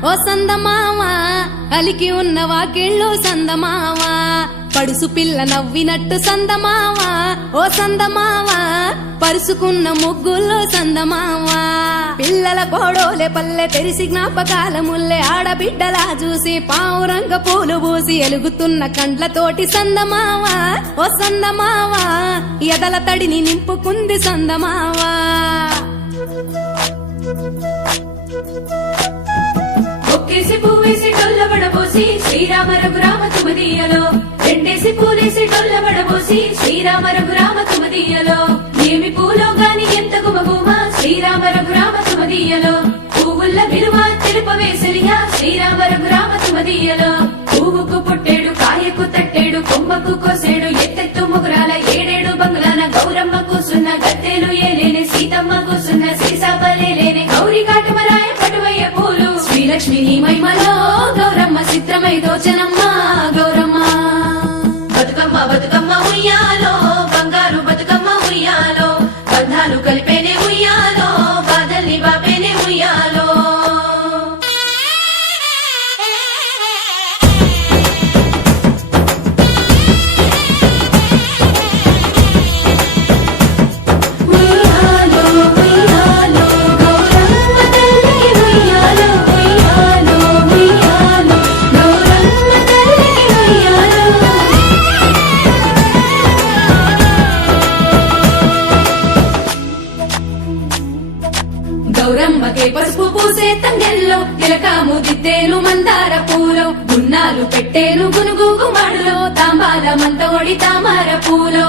ఓ సందమావా అలికి ఉన్న వాకిళ్ళు సందమావా పడుసు పిల్ల నవ్వినట్టు సందమావా ఓ సందమావా పరుసుకున్న ముగ్గుల్లో సందమావా పిల్లల కోడోలే పల్లె తెరిసి జ్ఞాపకాల ముల్లె ఆడబిడ్డలా చూసి పావురంగ పూలు పూసి ఎలుగుతున్న కండ్లతోటి సందమావా ఓ సందమావా ఎదల తడిని నింపుకుంది సందమావా ఒక్కేసి పువ్వేసి డొల్లబడబోసి శ్రీరామ రఘురామ తుమదీయలో రెండేసి పూలేసి డొల్లబడబోసి శ్రీరామ రఘురామ తుమదీయలో ఏమి పూలో గాని ఎంత గుమగుమ శ్రీరామ రఘురామ తుమదీయలో పువ్వుల్ల విలువ తెలుపవేసలియా శ్రీరామ రఘురామ తుమదీయలో పువ్వుకు పుట్టేడు కాయకు తట్టేడు కొమ్మకు కోసేడు ఎత్తెత్తు ముగురాల ఏడేడు బంగులాన గౌరమ్మ కూసున్న గద్దెలు ఏలేనే సీతమ్మ కూసున్న సీసాపలేలేనే గౌరీ కాటమరాయ పటువయ్య పూలు శ్రీలక్ష్మి నీ మహిమలో గౌరమ్మ చిత్రమై దోచనమ్మ గౌరమ్మ బతుకమ్మ బతుకమ్మ ఉయ్యాలో బంగారు బతుకమ్మ ఉయ్యాలో బంధాలు కలిపేనే ఉయ్యాలో బాధల్ని బాపేనే ఉయ్యాలో గౌరమ్మకే పసుపు పూసే తంగెల్లో తిలకాము దిద్దేను మందార పూలో గున్నాలు పెట్టేను గునుగు గుమ్మడిలో తాంబాల మంతోడి తామర పూలో